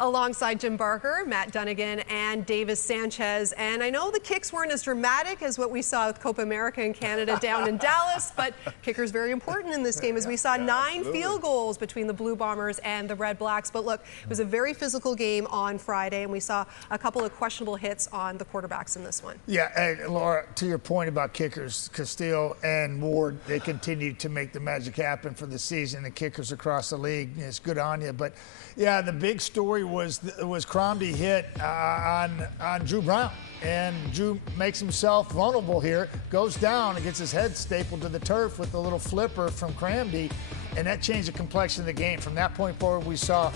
Alongside Jim Barker, Matt Dunnigan, and Davis Sanchez. And I know the kicks weren't as dramatic as what we saw with Copa America in Canada down in Dallas, but kicker's very important in this game as we saw 9 field goals between the Blue Bombers and the Redblacks. But look, it was a very physical game on Friday, and we saw a couple of questionable hits on the quarterbacks in this one. Yeah, and Laura, to your point about kickers, Castillo and Ward, they continue to make the magic happen for the season. The kickers across the league, it's good on you. But yeah, the big story was Cromdy hit on Dru Brown, and Dru makes himself vulnerable here, goes down and gets his head stapled to the turf with a little flipper from Cromdy, and that changed the complexion of the game. From that point forward, we saw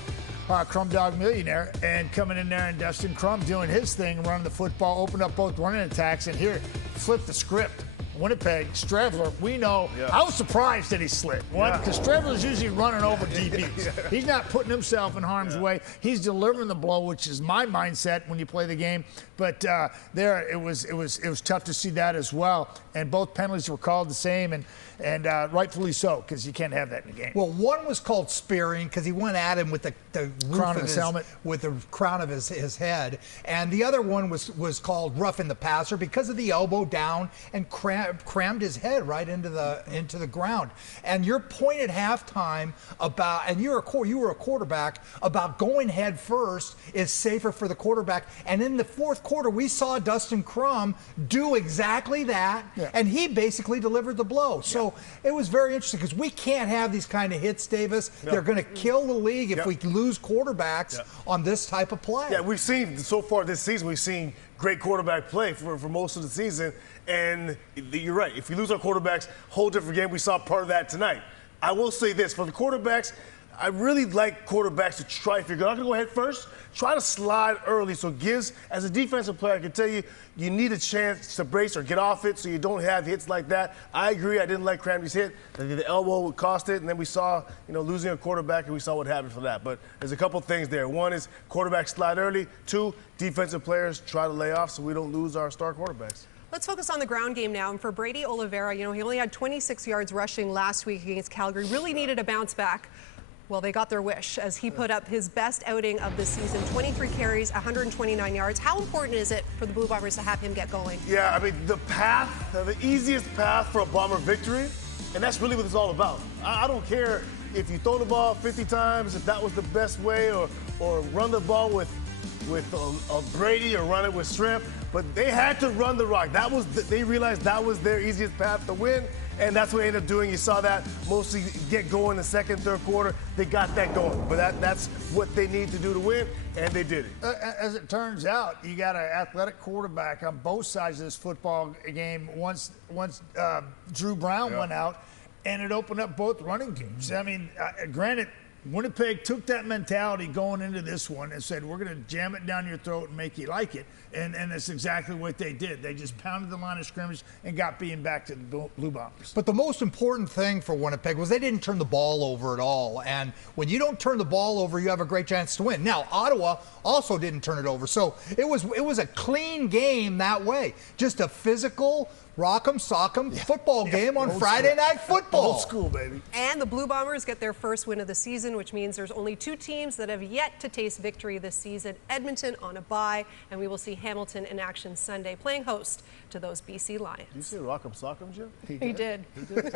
Crumb Dog Millionaire and coming in there and Dustin Crumb doing his thing, running the football, opened up both running attacks, and here flipped the script. Winnipeg, Stravler, we know. Yeah. I was surprised that he slipped. One, because Stravler's usually running over DBs. He's not putting himself in harm's way. He's delivering the blow, which is my mindset when you play the game. But there, it was tough to see that as well. And both penalties were called the same, and rightfully so, because you can't have that in the game. Well, one was called spearing because he went at him with the crown of his helmet, with the crown of his head, and the other one was called roughing the passer because of the elbow down and crammed his head right into the ground. And your point at halftime about, and you were a quarterback, about going head first is safer for the quarterback. And in the fourth quarter, we saw Dustin Crumb do exactly that, and he basically delivered the blow. So it was very interesting because we can't have these kind of hits, Davis. They're going to kill the league if we lose quarterbacks on this type of play. Yeah, we've seen so far this season, we've seen great quarterback play for most of the season. And you're right. If we lose our quarterbacks, whole different game. We saw part of that tonight. I will say this. For the quarterbacks, I really like quarterbacks to try, if you're not going to go head first, try to slide early. So it gives, as a defensive player, I can tell you, you need a chance to brace or get off it so you don't have hits like that. I agree. I didn't like Cromdy's hit. The elbow would cost it. And then we saw, losing a quarterback, and we saw what happened for that. But there's a couple things there. One is quarterbacks slide early. 2, defensive players try to lay off so we don't lose our star quarterbacks. Let's focus on the ground game now. And for Brady Oliveira, he only had 26 yards rushing last week against Calgary. Really needed a bounce back. Well, they got their wish as he put up his best outing of the season, 23 carries, 129 yards. How important is it for the Blue Bombers to have him get going? Yeah, I mean, the easiest path for a Bomber victory, and that's really what it's all about. I don't care if you throw the ball 50 times, if that was the best way, or run the ball with Brady or run it with Shrimp, but they had to run the rock. They realized that was their easiest path to win, and that's what they ended up doing. You saw that mostly get going the second, third quarter. They got that going, but that's what they need to do to win, and they did it. As it turns out, you got an athletic quarterback on both sides of this football game. Once Dru Brown went out, and it opened up both running games. I mean, granted, Winnipeg took that mentality going into this one and said, we're going to jam it down your throat and make you like it. And that's exactly what they did. They just pounded the line of scrimmage and got being back to the Blue Bombers. But the most important thing for Winnipeg was they didn't turn the ball over at all. And when you don't turn the ball over, you have a great chance to win. Now, Ottawa also didn't turn it over. So it was a clean game that way. Just a physical, rock'em sock'em football game on Friday Night Football. Old school, baby. And the Blue Bombers get their first win of the season, which means there's only 2 teams that have yet to taste victory this season. Edmonton on a bye, and we will see Hamilton in action Sunday, playing host to those BC Lions. Did you say rock'em sock'em, Jim? He did. He did.